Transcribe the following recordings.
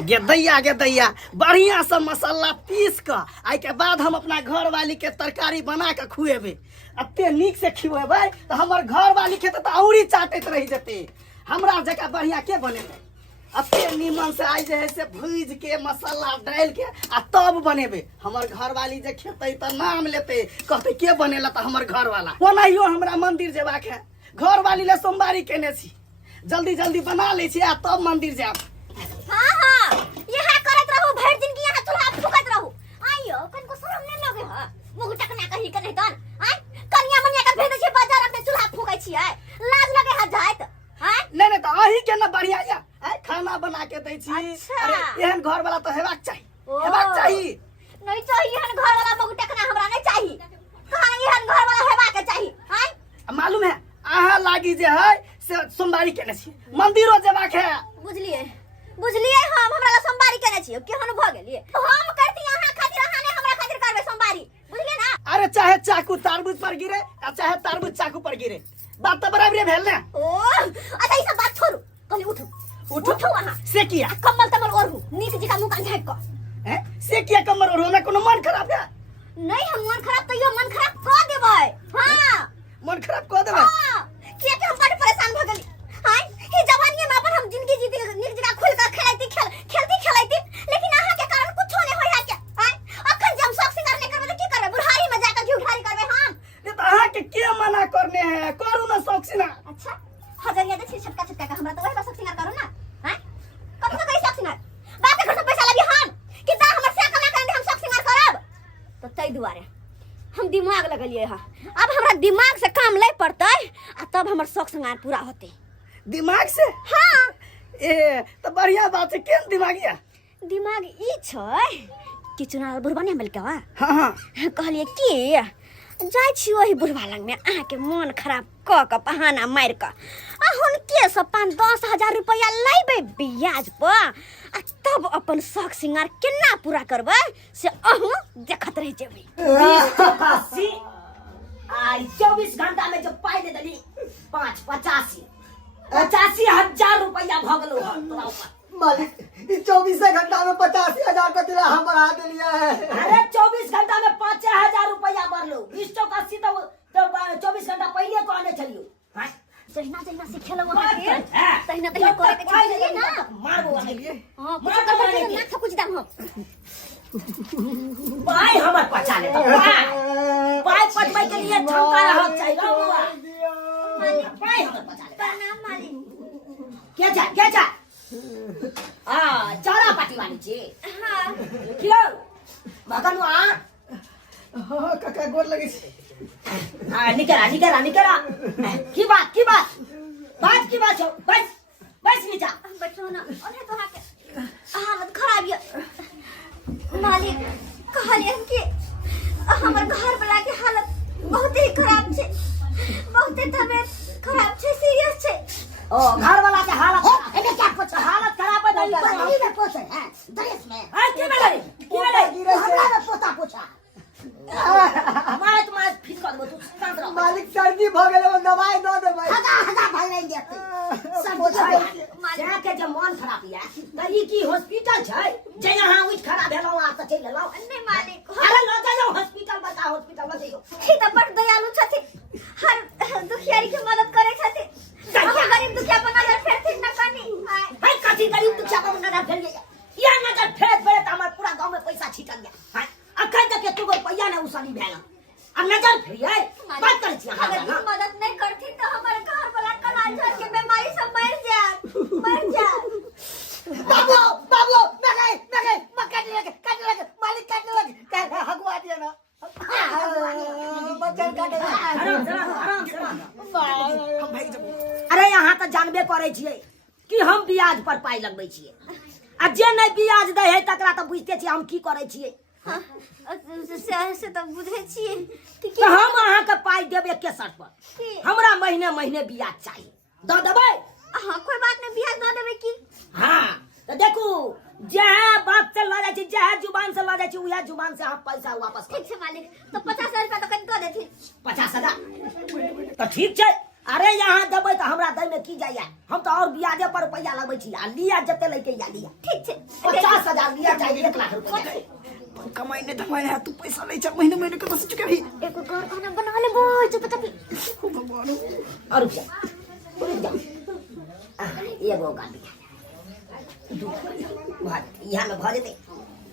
गे दैया बढ़िया से मसाला पीस कर आई के बाद हम अपना घर वाली के तरकारी बना के खुएबे। अत्ते नीक से खिएबे तो हमर घर वाली खेते तो औरी चाटत रह जते। हमरा जगह बढ़िया के बनेबे अत्ते नीमन से आई जे है से भूज के मसाला डाल के आ तब बनेबे। हमर घर वाली जे खेते तो नाम लेते कहते के बनेला तो हमर घर वाला। ओनाहियो हमरा मंदिर जेबाक है, घर वाली ले सोमवारी केने छी, जल्दी जल्दी बना ले छी आ तब मंदिर जाब। हां हां यहां करत रहू, भर दिन की यहां चूल्हा फूकत रहू। आइयो कनको शरम नहीं लगे ह मुंह टकना कहि के नहीं तन आय कन्या मनिया के भेज छी बाजार अपने चूल्हा फूकै छी आय लाज लगे ह जाइत आय नहीं तो अही के ना बढ़िया या आय खाना बना के दै छी। अच्छा। अरे एहन घर वाला तो हेबाक चाहिए नहीं चाहिए हन घर वाला मुंह टकना हमरा नहीं चाहिए। कहां एहन घर वाला हेबाक चाहिए आय मालूम है आहा लागी जे है से सोमवारी केने छी, मंदिरो जेबाक है। बुझलिए हम हमरा सोमवारी केने छी केहन भ गेलिए हम करती यहां खातिर हाने हमरा खातिर करबे सोमवारी बुझलिए ना। अरे चाहे चाकू तरबूज पर गिरे या चाहे तरबूज चाकू पर गिरे बात तो बराबर भेल ना। ओ अच्छा ई सब बात छोड़ू, कल उठो वहां से किया कम्बल तमल ओढ़ू नीक जी का मुंह कान झाँक क हैं से किया कमर ओढ़ो ना कोनो मन खराब है। नहीं हम मन खराब तो यो मन खराब क देबै। हां मन खराब कर देबे। हां किया कि हम बड़ परेशान भ गेली हां ई जवानी में अपन हम जिंदगी जीती नीक जगह खुल कर खेलती लेकिन आहा के कारण कुछ नहीं होय है के हां अखन जब शौक सिंगार नहीं करबे तो की करबे बुढ़ारी में जाकर घी उठारी करबे हम। ये तो आहा के मना करने है करू ना शौक सिंगार। अच्छा हजरिया दे छटका का हमरा तो वही शौक सिंगार करू ना हां कब तक शौक सिंगार बाप घर से पैसा लगी हम कि दा हमर से कमा कर हम शौक सिंगार करब तो तई दुआरे हम दिमाग लगलिए है। अब हमरा दिमाग से काम ले पड़ते आ तब हमर शौक सिंगार पूरा होते। दिमाग से? हां ए तो बढ़िया बात है। केन दिमागिया दिमाग ई छै कि चुनाव बुढ़वा नहीं मिल के हां हां कहलिए कि जाय छी ओही बुढ़वा लंग में आहा के मन खराब क बहाना मार क आ हुन के सब 5-10 हजार रुपया लेबे ब्याज पर आ तब अपन शौक सिंगार केना पूरा करबै से अहू देखत रह जेबै। 20 आई 24 घंटा में जो पाई दे दली 85,000 रुपया भ गेलो ह तोरा ऊपर। मालिक इस 24 घंटा में 85,000 का दिला हम बढ़ा दिया है। अरे 24 घंटा में 5,000 रुपया बढ़लो 20 तो 80 तो 24 घंटा पहले तो आने चलियो। हां जहिना से खेलो वहां के तहिना करे के चाहिए ना मारबो वाले हां कुछ कर ना सब कुछ दाम हम पाई हमर पचा ले तो पाई पटवाई के लिए ठमका रहा चाहिए बुआ मालिक पाई हमर पचा ले प्रणाम मालिक। क्या जा चारा पाटी वाली छी। हां कियो भगनवा हां काका गोर लगे छी। निकरा की बात छो बस नीचा बैठो ना अरे तोरा के हालत खराब है मालिक कहलिए कि हमर घर वाला के हालत बहुत ही खराब छे, बहुत ही तबीयत खराब छे, सीरियस छे। ओ घर वाला के हालत एने क्या पूछ हालत खराब है पानी में पोछे हैं ड्रेस में की बेले हमरा में पोता पोछा मारे फिर कर दो तू शांत रहो। मालिक सर्दी भ गेले वो दवाई दो दे भाई हगा भाई नहीं देते सब बुझा के जब मन खराब है त ई की हॉस्पिटल छै जे यहां उठ खड़ा भेलो आ त चल लो नहीं मालिक अरे लो जाओ हॉस्पिटल बता हॉस्पिटल ले जाओ। ही तो बड़ दयालु छथि, हर दुखियारी के मदद करे छथि। हम गरीब दुखिया पर नजर फेरथिन न कनी भाई कथी गरीब दुखिया पर नजर फेर लिया या नजर फेर त हमर पूरा गांव में पैसा छिटल गया। हां अखन तक तू रुपया न उसानी भेल अब नजर फेरिए बात कर छी हां अगर मदद नहीं करथिन तो हमर घर वाला कलाल झड़ के बीमारी से मर जाए। बाबू मैं काटने लगे मालिक काटने लगे हगवा दिया ना बच्चा काटेगा। आराम से अरे यहाँ तो जानबे करे छिए कि हम ब्याज पर पाई लगबै छिए आ जे नहीं ब्याज दे है तकरा तो बुझते छी हम की करे छिए। हां से तो बुझे छिए तो हम अहाँ के पाई देबे के शर्त पर हमरा महीने ब्याज चाहिए द देबै। हां कोई बात नहीं ब्याज दे देबे की। हां तो देखू जे बात से ला जाय छी जे जुबान से ला जाय छी उहे जुबान से हम पैसा वापस कर। ठीक है मालिक तो 50,000 रुपया तो कन कर देथिन। 50,000 तो ठीक छै अरे यहाँ देबै तो हमरा दै में की जाइए, हम तो और ब्याजे पर रुपया लगबै छी आ लिया जते लैके या लिया। ठीक छै 50,000 लिया चाहिए 1 लाख रुपया कमाई ने धमाई है, तू पैसा ले चल महीने महीने कहाँ से चुके भी। एगो घर खाना बना ले बोल जो पता भी भगवान और रुपया रुक जाओ एगो गाड़ी यहाँ में भर जेते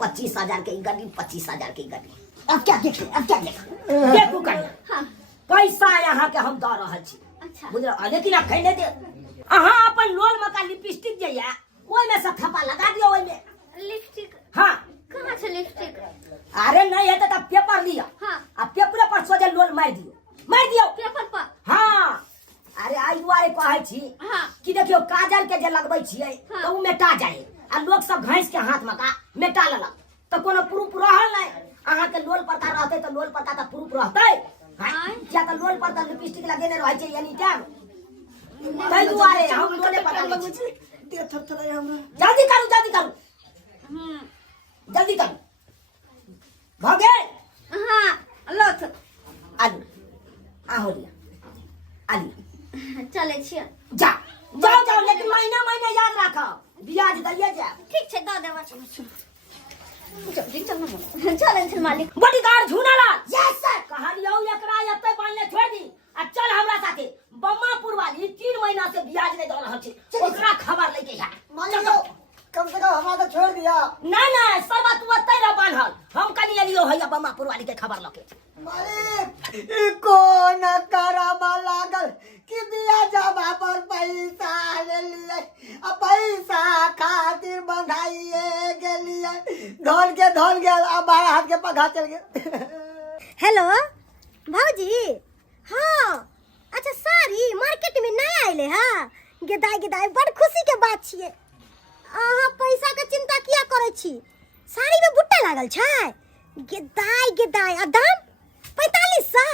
25,000 के गाड़ी 25,000 के गाड़ी। अब क्या देखे, अब क्या देखा देखू कहीं हां पैसा यहाँ के हम दऽ रहल छी, अच्छा बुझल। लेकिन अब खैले दे अहाँ अपन लोल में का लिपस्टिक जे है ओइ में से थप्पा लगा दियो ओइ में। लिपस्टिक हाँ कहाँ छै लिपस्टिक? अरे नहीं है तो पेपर लिया हाँ आ पेपर पर सोझे लोल मार दियो पेपर पर हाँ। अरे आई दुआरे कहै छी हाँ कि देखियो काजल के जे लगबै छियै हाँ। तो उ मेटा जाए आ लोग सब घैस के हाथ में का मेटा लेलक तो कोनो प्रूफ रहल नहीं। अहाँ के लोल पता रहते तो लोल पता तो प्रूफ रहते क्या तो लोल पर तो लिपस्टिक लगेने रहै छै एनी टाइम। तै दुआरे हम लोले पता लगबै छी। दे थरथराय हमरा। जल्दी करू जल्दी करू भ गेल। हाँ लो तो आलू आहो लिया आलू चले छियै जाओ लेकिन महीना याद रखो ब्याज दैये जाए। ठीक छै दऽ देबै जल्दी चल चल मालिक बॉडीगार्ड झुनाला यस सर कहलियो एकरा एते बांधले छोड़ दी आ चल हमरा साथे बम्मापुर वाली 3 महीना से ब्याज नहीं दऽ रहल छै ओकरा खबर लेके जा। मालिक कम से कम हमरा तो छोड़ दिया। नहीं सरवा तू ओते रह बांधल हम कनी एलियो है बम्मापुर वाली के खबर लके। मालिक ई कोन करबा लागल कि बिया जमा पर पैसा ले लिए आ पैसा खातिर बंधाइए गेलिए धन के अब बाहर हाथ के पगा चल गए। हेलो भौजी हाँ अच्छा साड़ी मार्केट में नया आइले हाँ गेदाई बड़ खुशी के बात छियै। अहाँ पैसा के चिंता किया करे छी, साड़ी में बुट्टा लागल छै गेदाई आ दाम 4500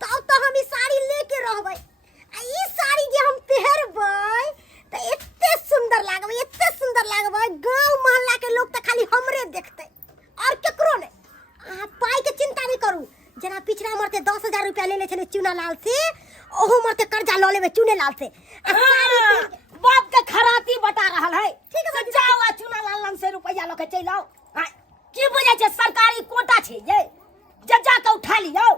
तब तो हम ई साड़ी लेके रहबै आ ई साड़ी जे हम पहिरबै त एते सुंदर लागबै गांव मोहल्ला के लोग त खाली हमरे देखतै और केकरो नै। अहाँ पाई के चिंता नहीं करू, जना पिछड़ा मरते 10,000 रुपया ले छले चुना लाल से ओहो मरते कर्जा ल लेबे चुने लाल से। बाप के खराती बता रहल है। ठीक है जाओ आ चुना लाल से रुपया लके चल आओ। की बुझे छै सरकारी कोटा छै ये जे जाके उठा लियो।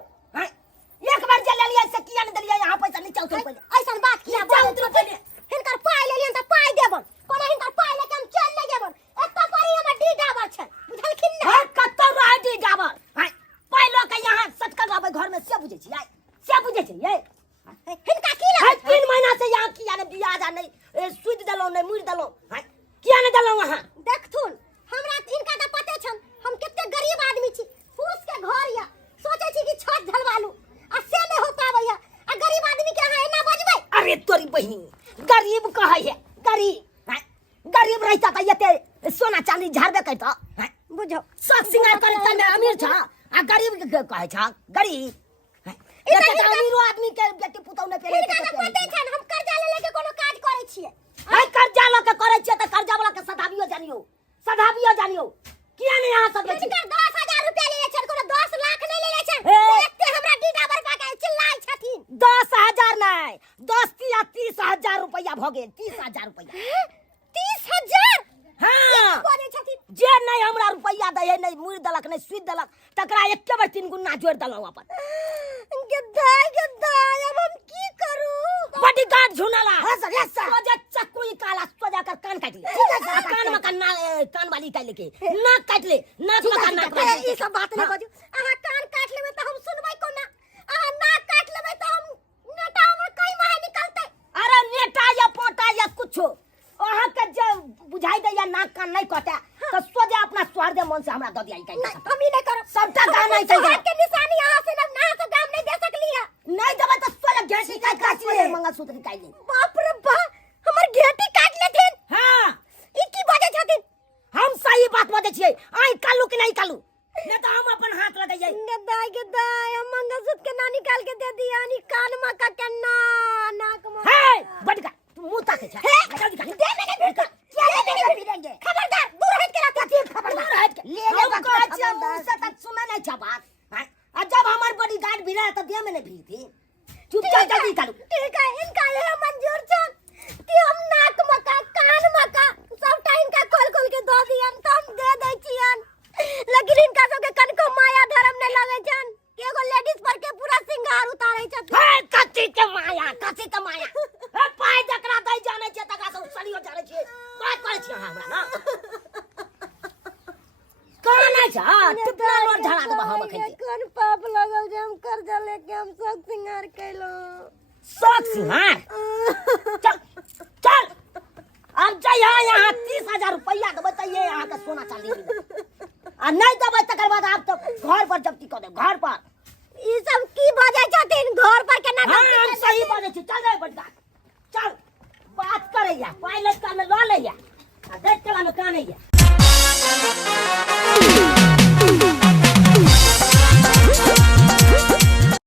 एक बार जे ले लिया से किया न देलिया यहाँ पैसा नहीं चलते पहले ऐसन बात किया जाओ तू पहले हिनकर पाई ले लियन त पाई देबन कोना हिनकर पाई लेके हम चल ले जेबन एत्ता परी हमर डी डाबर छै बुझलखिन ना। हर कत्तो रहती डाबर पहलो के यहाँ सटकल रहबै घर में से बुझे छियै ये हिनका की है लगे 3 महीना से यहाँ किया ने ब्याज आ नहीं सुध दलो नहीं मुड़ दलो किया ने दलो वहां देखथुन हमरा इनका त पते छन हम कते गरीब आदमी छी फूस के घर या सोचे छी कि छत ढलवालू आ से नहीं हो पाबैया आ गरीब आदमी के अहाँ एना बजबै। अरे तोरी बहिनी गरीब कहै है गरीब रहता त एते सोना चांदी झाड़बे करता बुझो सब सिंगार करे त अमीर छ आ गरीब के कहै छ गरीब एते अमीर आदमी के बेटी पुतौ ने पेले हिनका त पते छन हम कर्जा ले लेके कोनो काज करै छियै। है कर्जा ल के करे छियै त कर्जा वाला के सधाबियो जानियो किया ने यहाँ सब हिनकर 10,000 रुपया ले छन कोनो 10 लाख नहीं ले छन हे। एते हमरा डी डाबर का के चिल्लाय छथिन 10,000 नहीं 10 या 30,000 रुपया भ गेल 30,000 रुपया 30,000 हाँ बोले छथिन जे नहीं हमरा रुपया दे है नहीं मुड़ दलक नहीं सुध दलक तकरा एके बार 3 गुना जोड़ दलौ अपन गद्दाई अब हम की करू। बॉडीगार्ड झुनाला यस सर सोजा चक्कू काला सोजा कर कान काट ले ठीक है कान में कान वाली काट लेके नाक काट ले नाक में नाक काट ई सब बात नहीं बाजू अहाँ कान काट लेबै त हम सुनबै कोना अहाँ नाक काट लेबै त हम नेटा में कई माहे निकलतै। अरे नेटा या पोटा या कुछो अहाँ के जे बुझाई दे या नाक कान नहीं कटे तो सोजा अपना स्वार्थ मन से हमरा द दिया नहीं हम ही नहीं करब सबटा गान नहीं चाहिए हाथ के निशानी अहाँ से ना से दाम नहीं दे सकली है नहीं देबे तो सोजा घेटी काट ले मंगलसूत्र निकाल ले। बाप रे बा हमर घेटी काट लेथिन हां ई की बाजे छथिन हम सही बात बजे छियै आई कालू कि नहीं कालू नहीं तो हम अपन हाथ लगाइए। गद्दाई हम मंगलसूत्र के ना निकाल के दे दिया नी कान में का के ना नाक में है बड़का तू मुंह ताके छ दे मैंने क्या ले फिरेंगे खबरदार दूर हट के रखती खबरदार हट के ले ले बात मुंह से तक सुना नहीं छ बात। जब हमार बॉडीगार्ड भी रहा तो दिया मैंने भी थी चुपचाप जल्दी करो ठीक है इज्जत जाने छिए बात करे छिए अहाँ हमरा ना कौन है जा कितना लोग झड़ा दबा हम खइते कौन पाप लगल जे हम कर्जा लेके हम सब सिंगार कैलो शौक सिंगार चल चल अब जाइए यहाँ 30,000 रुपया देबै त ये यहाँ का सोना चांदी आ नहीं देबै तकर बाद आप तो घर पर जब्ती कर दे घर पर ई सब की बजै छथिन घर पर केना हाँ हम सही बात छै चल रे बड़का चल बात करैया पहले का में ल लैया आ देख कला में कानैया